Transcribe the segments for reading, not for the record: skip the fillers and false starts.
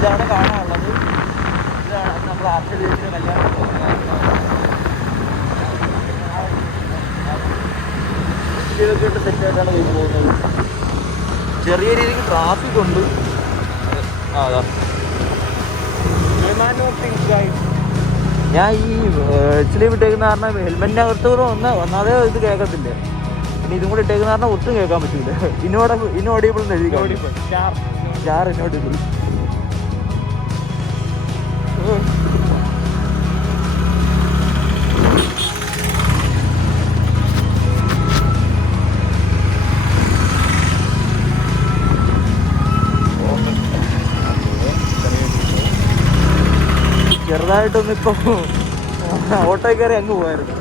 ഇതാണ് കാണാനുള്ളത്. ഇതാണ് നമ്മൾ ആർച്ചേച്ചിയുടെ കല്യാണം. ഇതൊക്കെ ഇട്ട് സെറ്റായിട്ടാണ് പോയി പോകുന്നത്. ചെറിയ രീതിക്ക് ട്രാഫിക് ഉണ്ട്. അതാ ഞാൻ ഈ എച്ചിലി വിട്ടേക്കുന്ന കാരണം ഹെൽമെറ്റിൻ്റെ അകത്ത് ഒന്നാമതേ ഇത് കേൾക്കത്തില്ല. പിന്നെ ഇതും കൂടി ഇട്ടേക്കുന്ന കാരണം ഒട്ടും കേൾക്കാൻ പറ്റില്ല. ഇന്നോഡിബിൾ എന്ന് എഴുതി സ്റ്റാർ ഇന്നോഡിബിൾ. ചെറുതായിട്ടൊന്നും ഇപ്പൊ ഓട്ടോ കയറി അങ്ങ് പോകായിരുന്നു.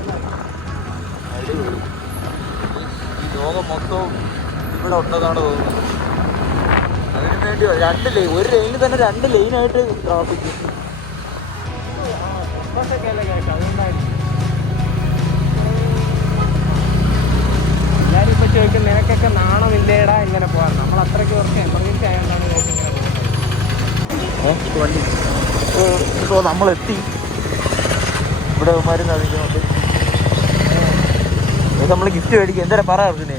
ഈ ലോകം മൊത്തവും ഇവിടെ ഉണ്ടെന്നാണ് തോന്നുന്നത്. അതിനു വേണ്ടി ഒരു ലൈനിൽ തന്നെ 2 ലൈനായിട്ട് ട്രാഫിക്. എല്ലാവരും ഇപ്പൊ ചോദിക്കും നിനക്കൊക്കെ നാണമില്ലേടാ ഇങ്ങനെ പോകാൻ. നമ്മൾ അത്രയ്ക്ക് കുറച്ച് എമർജൻസി ആയതുകൊണ്ടാണ് വണ്ടി. ഇപ്പോൾ നമ്മളെത്തി ഇവിടെ മരുന്ന് അതിക്കുന്നുണ്ട്. നമ്മൾ ഗിഫ്റ്റ് മേടിക്കും. എന്തായാലും പറയാറില്ലേ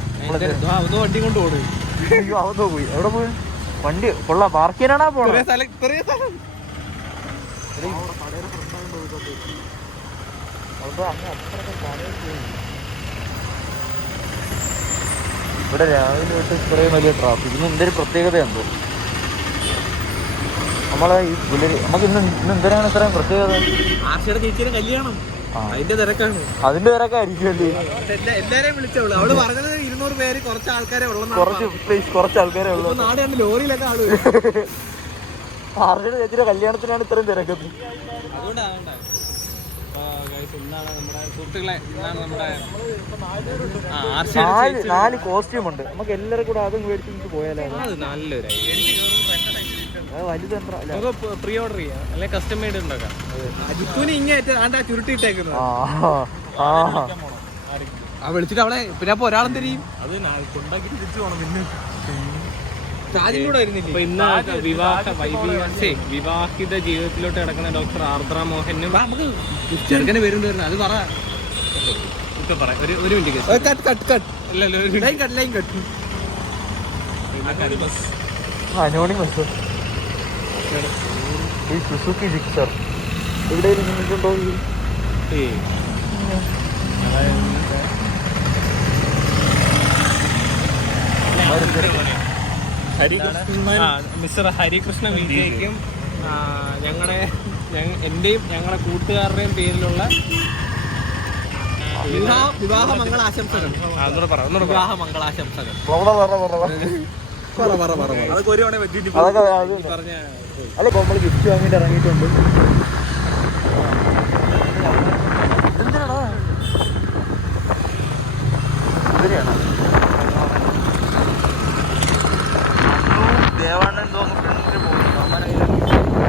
വണ്ടി കൊണ്ട് ഓടും. അയ്യോ അവതോ പോയി. എവിടെ പോയി? വണ്ടി കൊള്ളാം. പാർക്ക് ചെയ്യാനാണോ പോണത്? ഇവിടെ രാവിലെ തൊട്ട് ഇത്രയും വലിയ ട്രാഫിക്. ഇന്ന് എന്തൊരു പ്രത്യേകതയുണ്ടോ നമ്മളെ ഈ പുലരി? നമുക്ക് ഇന്ന് എന്തിനാണ് ഇത്രയും പ്രത്യേകത? ആർച്ചയുടെ ചേച്ചിയുടെ കല്യാണം. അതിന്റെ തിരക്കാണ്. അതിന്റെ തിരക്കായിരിക്കുമല്ലേ? എല്ലാരെയും വിളിച്ചോളൂ. അവള് പറഞ്ഞത് 200 പേര് കുറച്ച് ആൾക്കാരെ ഉള്ളൂ. കുറച്ച് ആൾക്കാരെ ഉള്ളൂ. നാട് കണ്ട് ലോറിയിലൊക്കെ ആള്. ആർച്ചയുടെ ചേച്ചിയുടെ കല്യാണത്തിനാണ് ഇത്രയും തിരക്കുന്നത്. അതുകൊണ്ടാണ് നമ്മുടെ സുഹൃത്തുക്കളെ നമ്മുടെ 4 കോസ്റ്റ്യൂം ഉണ്ട്. നമുക്ക് എല്ലാവരും കൂടെ അതും മേടിച്ചിട്ട് പോയാലോ? നല്ലൊരു വലുതെന്താ പ്രീ ഓർഡർ ചെയ്യാം, അല്ലെ കസ്റ്റം മെയ്ഡ് ഉണ്ടാക്കാം. അജിത്തുവിന് ഇങ്ങേറ്റ് ചുരുട്ടിയിട്ടേക്കുന്നത് വിളിച്ചിട്ട് അവളെ പിന്നെ അപ്പൊ ഒരാളും തിരിയും. അത് കൊണ്ടാക്കി തിരിച്ചു പോകണം. പിന്നെ വിവാഹിത ജീവിതത്തിലോട്ട് കിടക്കുന്ന ഡോക്ടർ ആർദ്ര മോഹനും നമുക്ക് ചെറുക്കനെ വരുന്നുണ്ട്. അത് പറ ഒരു മിനിറ്റ്. അനോണിമസ് ഈ സുസുക്കി ജിക്സർ എവിടെയും നിന്നിട്ടുണ്ടോ? മിസ്റ്റർ ഹരികൃഷ്ണ വിജയ്ക്കും എന്റെയും ഞങ്ങളുടെ കൂട്ടുകാരുടെയും പേരിലുള്ള വിവാഹ മംഗളാശംസകൾ. വിവാഹ മംഗളാശംസകൾ. അല്ല നമ്മൾ ഗിഫ്റ്റ് വാങ്ങിയിട്ട് ഇറങ്ങിയിട്ടുണ്ട്. എന്തിനാണോ ഇതിനെയാണോ ദേവാനന്ദ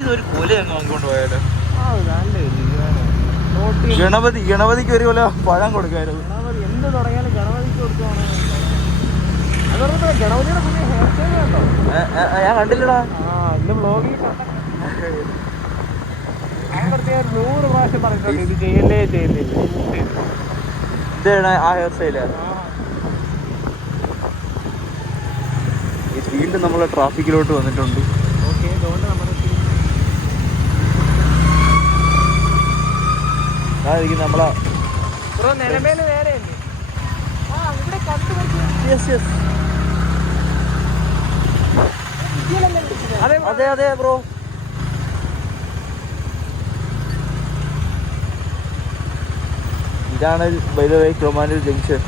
ഇതൊരു കൊല അങ്ങ് വാങ്ങിക്കൊണ്ട് പോയാലോ? ഗണപതിക്ക് ഒരു കൊല പഴം കൊടുക്കായിരുന്നു. എന്ത് തുടങ്ങിയാലും ഗണപതിക്ക് കൊടുക്കുവാണ്. ഗണപതിയുടെ പുതിയ ഹെയർ സ്റ്റൈൽ കണ്ടോ? ഞാൻ കണ്ടില്ലടാ. ഇന്ന് വ്ലോഗിൽ 100 പ്രാവശ്യം പറഞ്ഞിട്ടുണ്ട് ഇത് ചെയ്യല്ലേ. ഇതാണ് ആ ഹെയർ സ്റ്റൈല്. വീണ്ടും നമ്മൾ ട്രാഫിക്കിലോട്ട് വന്നിട്ടുണ്ട്. നമ്മളെ നിലമേല് നേരെ അതെ അതെ ബ്രോ. ഇതാണ് by the way Kilimanoor junction.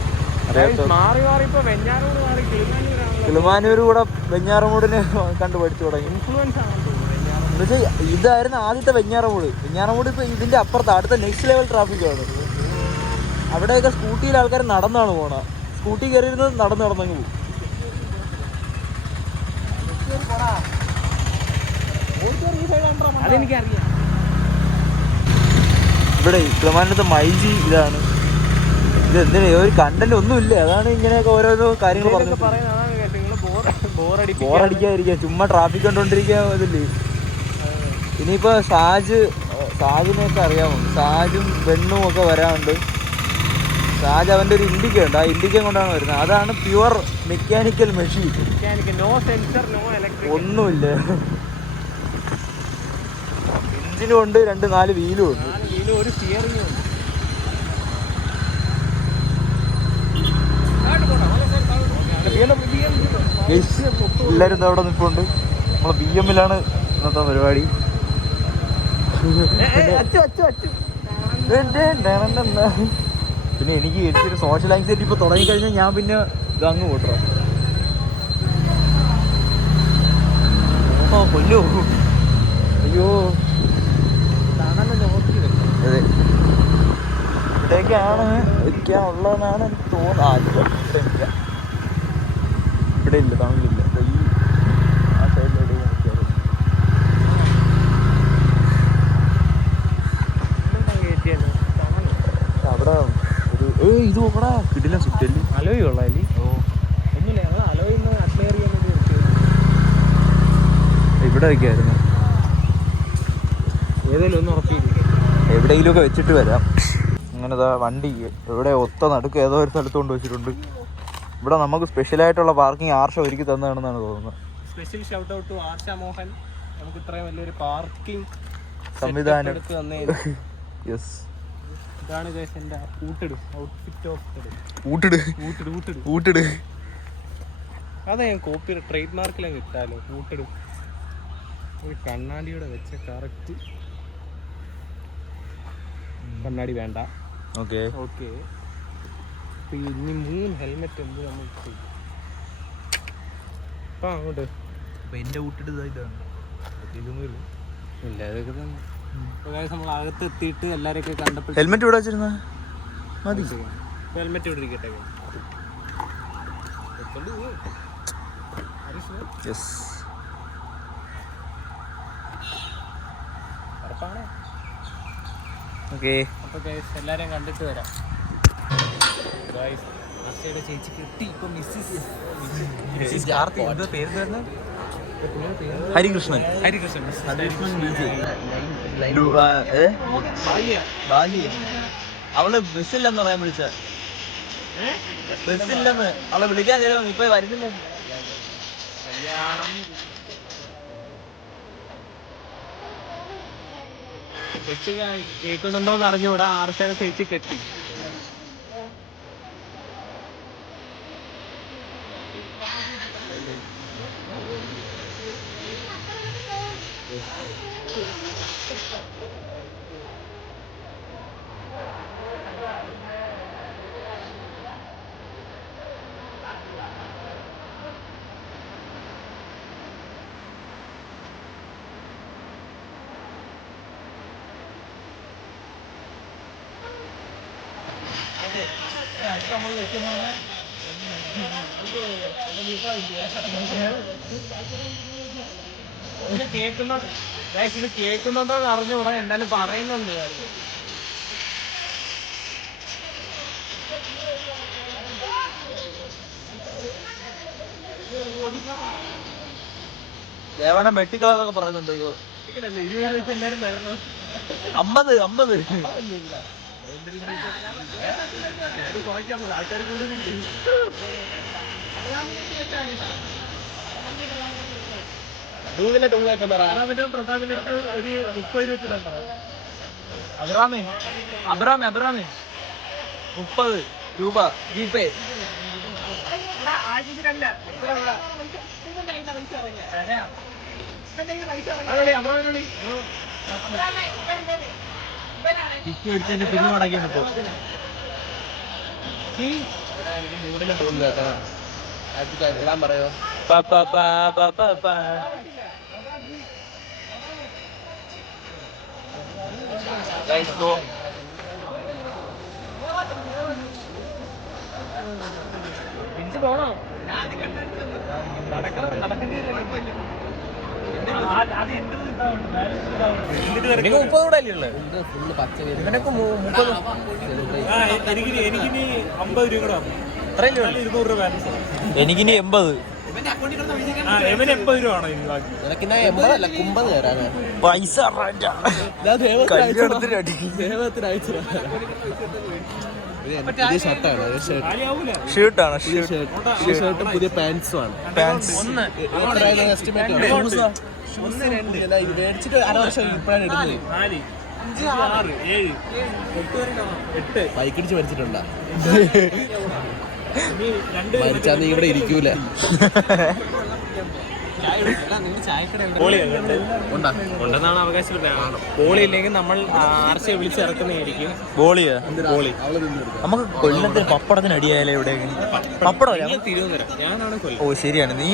Kilimanoor കൂടെ വെഞ്ഞാറമൂടിനെ കണ്ടു പഠിച്ചു തുടങ്ങി. എന്നുവെച്ചാൽ ഇതായിരുന്നു ആദ്യത്തെ വെഞ്ഞാറമൂട്. ഇപ്പൊ ഇതിന്റെ അപ്പുറത്ത് അടുത്ത നെക്സ്റ്റ് ലെവൽ ട്രാഫിക്കാണ്. അവിടെയൊക്കെ സ്കൂട്ടിയിൽ ആൾക്കാർ നടന്നാണ് പോണ. സ്കൂട്ടി കയറിയിരുന്നത് നടന്നങ്ങ് പോകും. ഇവിടെ കിളിമാനൂരത്തെ മൈജി ഇതാണ്. ഇത് എന്തിനാ ഒരു കണ്ടന്റ് ഒന്നുമില്ല. അതാണ് ഇങ്ങനെയൊക്കെ ഓരോരോ കാര്യങ്ങൾ ബോറടിക്കാതിരിക്കുക. ചുമ്മാ ട്രാഫിക് കണ്ടോണ്ടിരിക്കുക. ഇതില്ലേ ഇനിയിപ്പോ സാജിനെയൊക്കെ അറിയാമോ? സാജും ബെണ്ണും ഒക്കെ വരാനുണ്ട്. സാജ് അവൻ്റെ ഒരു ഇൻഡിക്ക ഉണ്ട്, ആ ഇൻഡിക്ക കൊണ്ടാണ് വരുന്നത്. അതാണ് pure mechanical machine. No sensor, no electric, ഒന്നുമില്ല. എഞ്ചിനും ഉണ്ട്, 4 വീലും ഉണ്ട്, ഒരു സ്റ്റിയറിംഗും ഉണ്ട്. എല്ലാവരും ഇതാ അവിടെ നിൽപ്പുണ്ട്. നമ്മളെ BM-ലാണ് ഇന്നത്തെ പരിപാടി. പിന്നെ എനിക്കൊരു സോഷ്യൽ ആങ്സൈറ്റി ഇപ്പോൾ തുടങ്ങിക്കഴിഞ്ഞാൽ ഞാൻ പിന്നെ ഇതങ്ങ് പോട്ടോ. കൊല്ലോ, അയ്യോ. അതെ, ഇവിടേക്കാണ് ഇരിക്കാനുള്ളതെന്നാണ് എനിക്ക് തോന്നുന്നത്. ഇവിടെ ഇല്ല, തണലില്ല. ഈ ആ സൈഡിലെവിടെയും നിൽക്കാറ്. അവിടെ ഒരു ഇത് നോക്കടാ, കിടിലൻ സുറ്റല് അലോയ് കൊള്ളാലി. ഒന്നുമില്ല, ഞങ്ങൾ അലോയിന്ന് അറ്റ്ലെയർ ചെയ്യാൻ വേണ്ടി ഇവിടെ വയ്ക്കായിരുന്നു. ഏതെങ്കിലും ഒന്ന് ഉറപ്പിക്കും, എവിടെയെങ്കിലുമൊക്കെ വെച്ചിട്ട് വരാം. അങ്ങനെതാ വണ്ടി ഇവിടെ നടുക്ക് ഏതോ ഒരു സ്ഥലത്ത് കൊണ്ട് വെച്ചിട്ടുണ്ട്. ഇവിടെ നമുക്ക് സ്പെഷ്യലായിട്ടുള്ള പാർക്കിംഗ് ആർഷ ഒരുക്കി തന്നതാണെന്നാണ് തോന്നുന്നത്. സ്പെഷ്യൽ ഷൗട്ട് ഔട്ട് ടു ആർഷ മോഹൻ, നമുക്ക് ഇത്രയും വലിയൊരു പാർക്കിംഗ് സംവിധാനം. യെസ്, ഇതാണ് എൻ്റെ ഔട്ട്ഫിറ്റ് ഓഫ് ഊട്ടിട്. അതെ, ഞാൻ കോപ്പി ട്രേഡ് മാർക്കിലും കിട്ടാലോ. ഊട്ടിടും ഒരു കണ്ണാടിയുടെ വെച്ച കറക്റ്റ്. കണ്ണാടി വേണ്ട. ഓക്കെ ഓക്കെ, ഇനി 3 ഹെൽമെറ്റ് എന്ത് നമ്മൾ ചെയ്യും? അപ്പം അങ്ങോട്ട് എൻ്റെ ഊട്ടിട്ട് ഇതാണ് ഇല്ല, അതൊക്കെ തന്നെ. നമ്മൾ അകത്ത് എത്തിയിട്ട് എല്ലാവരെയൊക്കെ കണ്ടപ്പോൾ ഹെൽമെറ്റ് ഇവിടെ വെച്ചിരുന്ന മതി. ഹെൽമെറ്റ് ഇവിടെ ഇരിക്കട്ടെ. യെസ്, ഉറപ്പാണേ. ഓക്കെ, അപ്പോൾ എല്ലാവരെയും കണ്ടിട്ട് വരാം. ആർഷയുടെ ചേച്ചി കിട്ടി. ഇപ്പം ഹരികൃഷ്ണൻ. അവള് ബസ്സില്ലെന്ന് പറയാൻ വിളിച്ച, ബസ്സില്ലെന്ന് അവളെ വിളിക്കാൻ തരുമോ? ഇപ്പൊ വരുന്നില്ല. കേൾക്കുന്നുണ്ടോന്ന് അറിഞ്ഞൂടാ. ആർഷയുടെ ചേച്ചി കെട്ടി. കേൾക്കുന്നുണ്ടോന്ന് അറിഞ്ഞൂടാ, എന്തായാലും പറയുന്നുണ്ട്. ദേവണ മെട്ടിക്കളൊക്കെ പറയുന്നുണ്ട്. 50 ആൾക്കാർ കൂടുതലുണ്ട്. പ്രതാപിലേക്ക് ഒരു 30 രൂപ. അബ്രാമേ 30 രൂപ ജിപേ. പിന്നെ മടങ്ങിയാണ് ഇപ്പോ. പറയോ പോണോ? എനിക്ക് 30 കൂടെ അല്ലേ ഉള്ളത്? ഇവനൊക്കെ 30. എനിക്കിനി 50 രൂപ കൂടെ. എനിക്കിനി 80. എവന് 80 രൂപ ആണോ ഇനി ബാക്കി? പൈസ കല്യാണത്തിന് അടി. ഷർട്ടാണ് ഷർട്ട് പുതിയ പാൻസും ആണ്. മേടിച്ചിട്ട് അരവർഷം ഇപ്പോഴാണ് ഇടുന്നത്. ബൈക്കടിച്ച് മരിച്ചിട്ടുണ്ടാ? മരിച്ചാ നീ ഇവിടെ ഇരിക്കൂല. ഉണ്ടെന്നാണ് അവകാശപ്പെട്ടത്. പോളി ഇല്ലെങ്കിൽ നമ്മൾ ആർച്ചയെ വിളിച്ചിറക്കുന്നതായിരിക്കും. ബോളിയാ? നമുക്ക് കൊല്ലത്തിന് പപ്പടത്തിന് അടിയായാലേ ഇവിടെ. പപ്പടം തിരുവനന്തപുരം, ഞാനാണ് കൊല്ലം. ഓ ശരിയാണ്. നീ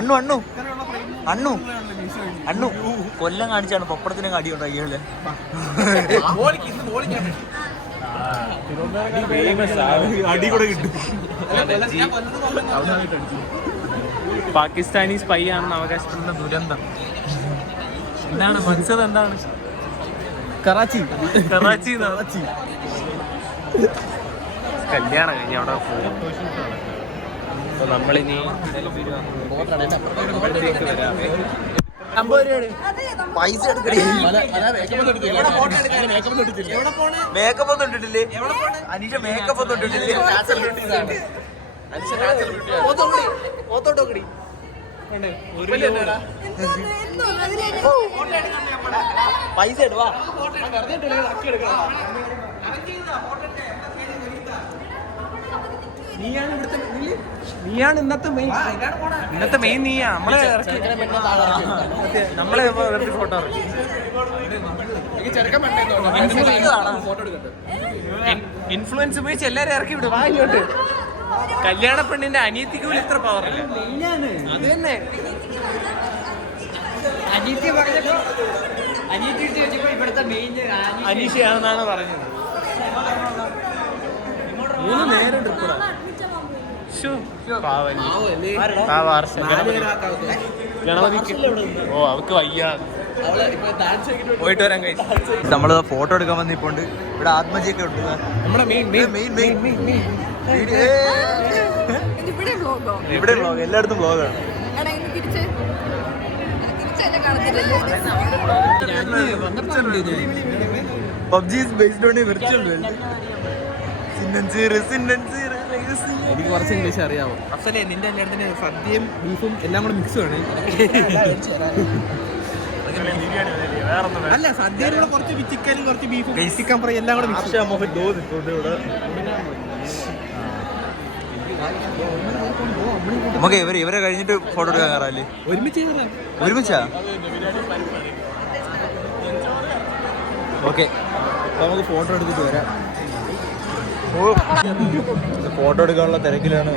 അണ്ണു അണ്ണു അണ്ണു അണ്ണു കൊല്ലം കാണിച്ചാണ് പപ്പടത്തിനെ അടി ഉണ്ടാക്കിയല്ലേ. അടി കൂടെ കിട്ടും. പാകിസ്ഥാനി സ്പൈ ആണെന്ന് അവകാശപ്പെടുന്ന ദുരന്തം എന്താണ്? മത്സരം എന്താണ്? കറാച്ചി കല്യാണം കഴിഞ്ഞ അവിടെ അപ്പൊ നമ്മളിനി പൈസ എടുക്കണേ. മേക്കപ്പ് ഒന്നും ഇട്ടിട്ടില്ലേ അനീഷ? മേക്കപ്പ് ഒന്നും ഇട്ടിട്ടില്ലേ? പൈസ ഇടുവാ. നീയാണ് ഇന്നത്തെ മെയിൻ. നീയാ. നമ്മളെ ഫോട്ടോ ഇൻഫ്ലുവൻസ് ഉപയോഗിച്ച് എല്ലാരും ഇറക്കി വിടും. വാ ഇങ്ങോട്ട്. കല്യാണ പെണ്ണിന്റെ അനിയത്തിക്ക് പോലും ഇത്ര പവറില്ല. അത് തന്നെ അനീഷയാണെന്നാണ് പറഞ്ഞത്. 3 നേരം ട്രിപ്പടാ. ഗണപതിക്ക് ഓ അവക്ക് വയ്യ പോയിട്ട് വരാൻ കഴിയും. നമ്മള് ഫോട്ടോ എടുക്കാൻ വന്നിപ്പോണ്ട്. ഇവിടെ ആത്മജിയൊക്കെ ഉണ്ട്. നമ്മുടെ ഇവിടെ വ്ലോഗ്, എല്ലായിടത്തും വ്ലോഗാണ്. PUBG is based on a virtual world. എനിക്ക് കുറച്ച് ഇംഗ്ലീഷ് അറിയാമോ? അഫ്സലേ, നിന്റെ എല്ലായിടത്തിന് സദ്യയും ബീഫും എല്ലാം കൂടെ മിക്സ് വേണേ. അല്ല, സദ്യയിൽ കൂടെ കുറച്ച് ചിക്കനും കുറച്ച് ബീഫും ചിക്കൻ ഫ്രൈ എല്ലാം കൂടെ മിക്സ്. നമുക്ക് ഇവരെ കഴിഞ്ഞിട്ട് ഫോട്ടോ എടുക്കാൻ കയറാല്ലേ? ഒരുമിച്ചാ? ഓക്കെ, നമുക്ക് ഫോട്ടോ എടുത്തിട്ട് വരാം. ഫോട്ടോ എടുക്കാനുള്ള തിരക്കിലാണ്.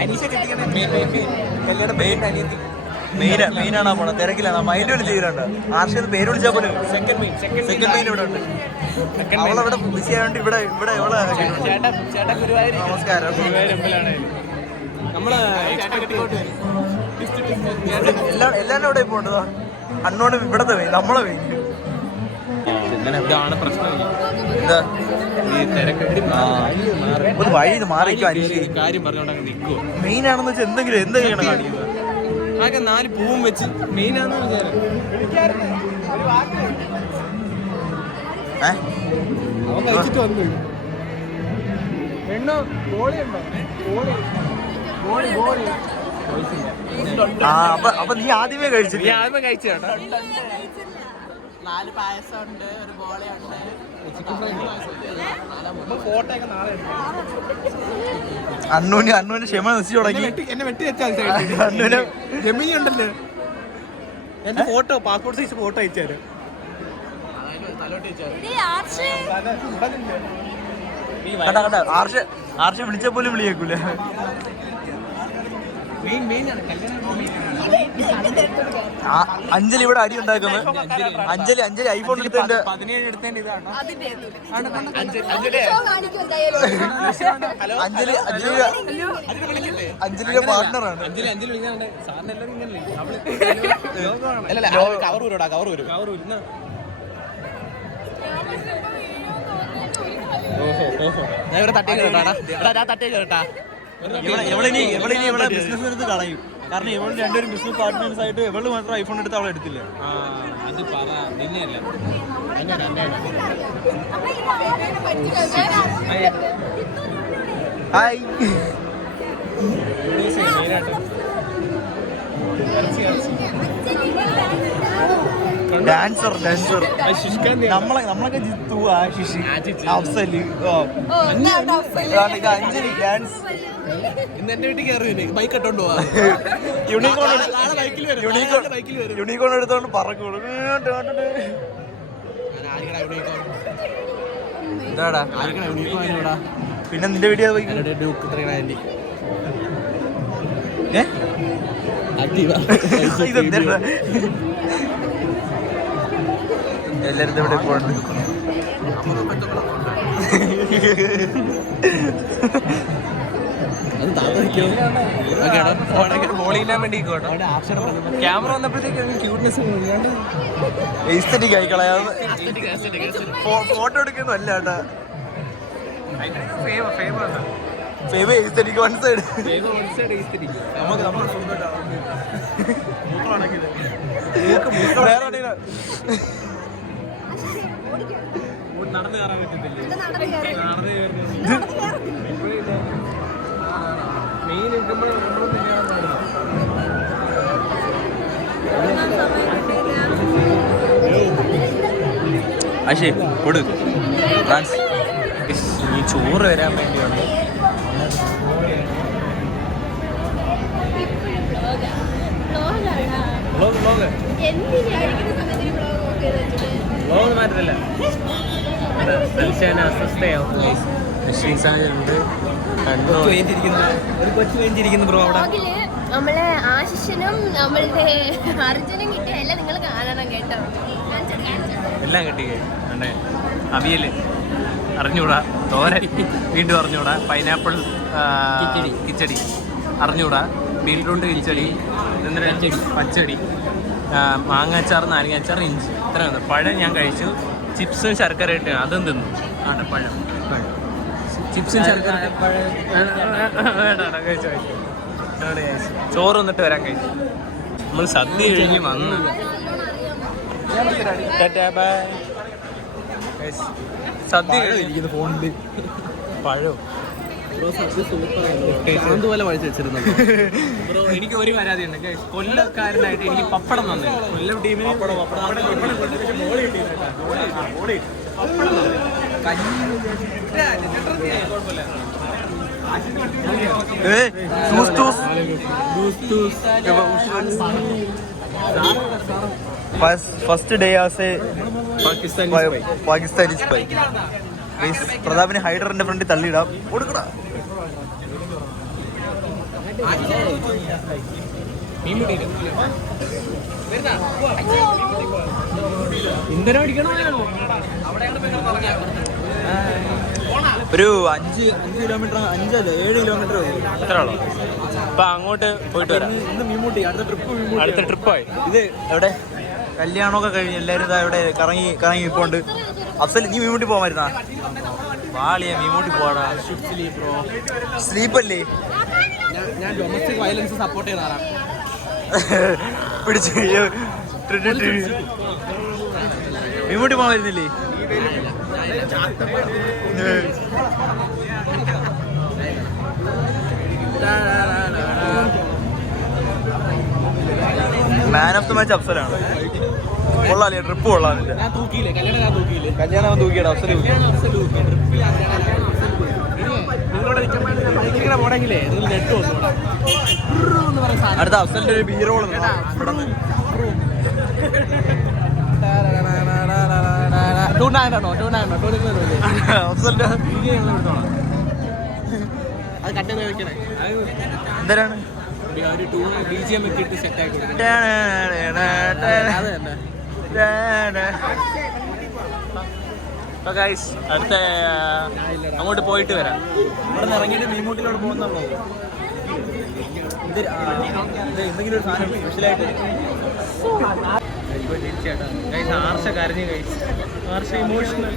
മെയിനാണോ പോണത്? തിരക്കിലാണ്. മൈൻഡ് വിളിച്ച് ചെയ്യലുണ്ട്. ആർഷ പേര് വിളിച്ചാൽ പോലും സെക്കൻഡ് മെയിൻ ഇവിടെ ഉണ്ട്. അവളവിടെ ബിസി ആയതുകൊണ്ട് ഇവിടെ നമസ്കാരം. എല്ലാരും ഇവിടെ പോകേണ്ടതാ. അന്നോട് ഇവിടത്തെ മെയിൻ, നമ്മളെ മെയിൻ. ഇതാണ് പ്രശ്നം. എന്താ ഒരു വഴി മാറിക്കോ. കാര്യം പറഞ്ഞോണ്ട് നിൽക്കുവോ? മെയിൻ ആണെന്ന് വെച്ചാൽ എന്തെങ്കിലും കാണിക്കുന്നത്. ആകെ 4 പൂവും വെച്ച് മെയിനാന്ന് വിചാരം. അവൻ കഴിച്ചിട്ട് വന്നു. പെണ്ണോ ഗോളിയുണ്ടോ? ഗോളി അപ്പൊ നീ ആദ്യമേ കഴിച്ചില്ല? നീ ആദ്യമേ കഴിച്ചു കേട്ടോ. 4 പായസം ഉണ്ട്, ഒരു ബോളയുണ്ട്, അന്നൂന് ക്ഷമ നശിച്ചു തുടങ്ങി. എന്നെ വെട്ടി വെച്ചാൽ ജമീനി ഉണ്ടല്ലോ. എന്റെ ഫോട്ടോ, പാസ്പോർട്ട് സൈസ് ഫോട്ടോ അയച്ചാല്. ആർഷ വിളിച്ച പോലും വിളിയേക്കൂല. അഞ്ജലി ഇവിടെ അടി ഉണ്ടാക്കുന്നത്. അഞ്ജലി ഐഫോൺ എടുത്തതിന്റെ 17 എടുത്തതിന്റെ ഇതാണ്. അഞ്ജലിയുടെ പാർട്ട്ണറാണ്. ഞാൻ ഇവിടെ തട്ടേ കേട്ടാ. ബിസിനസ് എടുത്ത് കളയും. കാരണം ഇവള് രണ്ടുപേരും ബിസിനസ് പാർട്ട്നേഴ്സ് ആയിട്ട് ഇവള് മാത്രം ഐഫോൺ എടുത്ത് അവളെ എടുത്തില്ല. അത് പറ നിന്നെയല്ല. ഹായ് ഡാൻസർ നമ്മളൊക്കെ ജിത്തു, ആശിഷ്, അഫ്സല്, അഞ്ജലി ഡാൻസ്. ഇന്ന് എന്റെ വീട്ടിൽ കയറി ബൈക്ക് ഇട്ടോണ്ട് പോവാ. യൂണിക്കോൺ എടുത്തോണ്ട് പറക്കോളൂ. എന്താടാ പിന്നെ നിന്റെ വീഡിയോ എല്ലാരും ഇവിടെ പോണ്ട്. ക്യാമറ വന്നപ്പോഴത്തേക്ക് ക്യൂട്ട്നെസ് എസ്തെറ്റിക് ആയി കളയാതെ ഫോട്ടോ എടുക്കുന്നു അല്ല കേട്ടാ. Fave aesthetic one side. നടന്നു കയറാൻ പറ്റത്തില്ല. മെയിൻ നിൽക്കുമ്പോൾ അശേ കൊടു ഫ്രാൻസ് ഈ ചോറ് വരാൻ വേണ്ടിയുണ്ട്. മാറ്റത്തില്ല. അസ്വസ്ഥയാവും. ഒരു കൊച്ചു വേഞ്ചിരിക്കുന്നു ബ്രോ അവിടെ. നമ്മളെ ആശിഷനും നമ്മളുടെ അർജുനും കിട്ടിയ എല്ലാം നിങ്ങൾ കാണണം കേട്ടോ. എല്ലാം കിട്ടി. അവിയൽ അറിഞ്ഞൂടാ, തോരൻ വീണ്ടും അറിഞ്ഞൂടാ, പൈനാപ്പിൾ കിച്ചടി അറിഞ്ഞൂടാ, ബീറ്റ്റൂട്ട് കിച്ചടി, പച്ചടി, മാങ്ങാച്ചാർ, നാരങ്ങാച്ചാർ, ഇഞ്ചി, ഇത്ര പഴം ഞാൻ കഴിച്ചു. ചിപ്സും ശർക്കര ഇട്ട് അതും തിന്നു. ആണ് പഴം. ചിപ്സും ശർക്കര വേണ്ട കഴിച്ചു. ചോറ് വന്നിട്ട് വരാൻ കഴിച്ചു. നമ്മൾ സദ്യ കഴിഞ്ഞ് വന്ന് സദ്യ കഴിക്കുന്നു. ഫോണിൽ പഴം പോലെ വഴിച്ച് വെച്ചിരുന്നു. എനിക്ക് ഒരു പരാതി ഉണ്ട്. കൊല്ലക്കാരനായിട്ട് എനിക്ക് പപ്പടം തന്നു. കൊല്ലം ടീമിന് first day as a Pakistani spy. പ്രതാപിന് ഹൈഡറിന്റെ ഫ്രണ്ടിൽ തള്ളിയിടാം. കൊടുക്കടാ. ഒരു 5 കിലോമീറ്റർ, 7 കിലോമീറ്റർ അത്ര ഉള്ളു. അപ്പൊ അങ്ങോട്ട് പോയിട്ട് വരാം. ഇന്ന് മീമൂട്ടി. അടുത്ത ട്രിപ്പായി. ഇത് എവിടെ കല്യാണമൊക്കെ കഴിഞ്ഞ് എല്ലാവരും ഇതാ ഇവിടെ കറങ്ങി ഇപ്പോണ്ട്. അഫ്സൽ നീ മീമൂട്ടി പോകാമായിരുന്നാ? വാളിയ മീമൂട്ടി പോടാ. സ്ലീപ്പല്ലേ? ഞാൻ ഡൊമസ്റ്റിക് വയലൻസ് സപ്പോർട്ട് ചെയ്യുന്ന ആളാണ്. പിടിച്ച് മീമൂട്ടി പോകാമായിരുന്നില്ലേ? മാൻ ഓഫ് ദ മാച്ച് അഫ്സലാണ്. കൊള്ളാല്ലേ ട്രിപ്പ്? കൊള്ളാമില്ല. കല്യാണം തൂക്കിയാണ് അഫ്സൽ. അടുത്ത അഫ്സലിന്റെ ഒരു ബീറോൾ അഫ്സലിന്റെ എന്തരാണ് അടുത്ത അങ്ങോട്ട് പോയിട്ട് വരാം. ഇവിടെ നിന്ന് ഇറങ്ങിയിട്ട് മീമൂട്ടിലോട്ട് പോകുന്നുള്ളൂ. എന്തെങ്കിലും ഒരു സാധനം സ്പെഷ്യലായിട്ട് ആർഷ കരഞ്ഞു കഴിച്ചു. ആർഷ ഇമോഷണൽ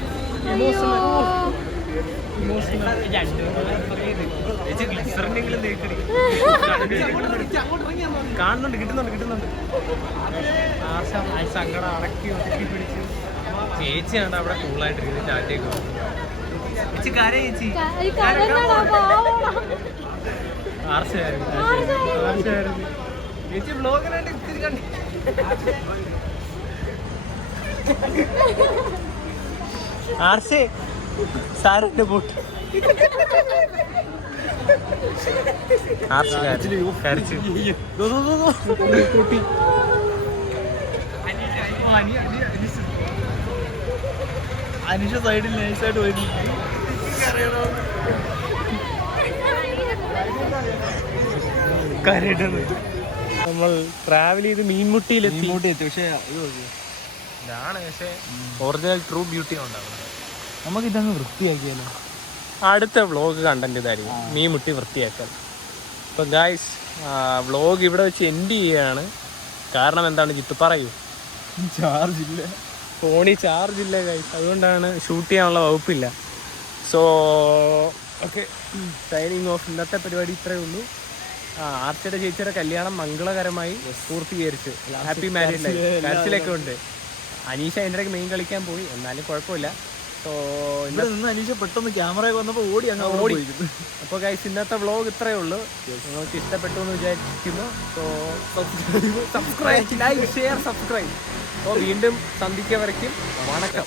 കാണുന്നുണ്ട്, കിട്ടുന്നുണ്ട്. ആർഷ സങ്കടം അടക്കി ഒതുക്കി പിടിച്ച് ചേച്ചിയാണ് അവിടെ കൂളായിട്ടിരിക്കുന്നത്. ടാറ്റയൊക്കെ ചേച്ചി കാര്യം ചേച്ചി ആർഷയായിരുന്നു ചേച്ചി ബ്ലോഗിനായിട്ട് ഇത്തിരി കണ്ടി ആർഷേ സാറിന്റെ ബോട്ട് കരച്ചു അനീഷ സൈഡിൽ നൈസായിട്ട് പോയി. നമ്മൾ ട്രാവൽ ചെയ്ത് മീൻമുട്ടിയിലെത്തി. പക്ഷേ ഇതാണ് പക്ഷേ ഒറിജിനൽ ട്രൂ ബ്യൂട്ടി ഉണ്ടാവുന്നത്. നമുക്ക് ഇതങ്ങ് വൃത്തിയാക്കിയാലോ. അടുത്ത വ്ളോഗ് കണ്ടന്റ് ഇതായിരിക്കും, മീൻമുട്ടി വൃത്തിയാക്കൽ. ഇപ്പം ഗായ്സ് വ്ളോഗ് ഇവിടെ വെച്ച് എൻഡ് ചെയ്യുകയാണ്. കാരണം എന്താണ് ജിത്തു പറയൂ? ചാർജ് ഇല്ല, ഫോണിൽ ചാർജ് ഇല്ല ഗായ്സ്, അതുകൊണ്ടാണ് ഷൂട്ട് ചെയ്യാനുള്ള വകുപ്പില്ല. So okay, signing off. ഇന്നത്തെ പരിപാടി ഇത്രയേ ഉള്ളൂ. ആർച്ചയുടെ ചേച്ചിയുടെ കല്യാണം മംഗളകരമായി പൂർത്തീകരിച്ചു. Happy marriage life. കരച്ചിലൊക്കെ ഉണ്ട്. അനീഷ എൻ്റെ മെയിൻ കളിക്കാൻ പോയി, എന്നാലും കുഴപ്പമില്ല. സോ അനീഷ പെട്ടെന്ന് ക്യാമറ വന്നപ്പോൾ ഓടി അങ്ങ് ഓടി. അപ്പോൾ ഗൈസ് ഇന്നത്തെ വ്ളോഗ് ഇത്രയേ ഉള്ളൂ. നിങ്ങൾക്ക് ഇഷ്ടപ്പെട്ടു എന്ന് വിചാരിക്കുന്നു. So subscribe, like, share, subscribe. അപ്പോൾ വീണ്ടും സന്ധിക്കവരയ്ക്കും വണക്കം.